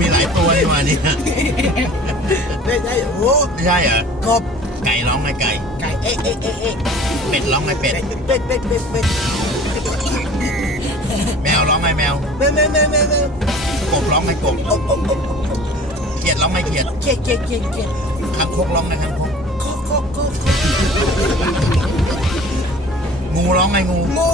มีหลายตัวนี่มาเนี่ย ไม่ใช่โอ้ ไม่ใช่เหรอก บ ไก่ร้องไงไก่ ไก่เอ๊ะเอ๊ะเอ๊ะเอ๊ะ เป็ดร้องไงเป็ด เป็ดเป็ดเป็ดเป็ด แมวร้องไงแมว แม่แม่แม่แม่แม่ กบร้องไงกบ โอ้โอ้โอ้ เขียดร้องไงเขียด เจ๊เจ๊เจ๊เจ๊ คางคกร้องไงคางคก ก็ งูร้องไงงู งู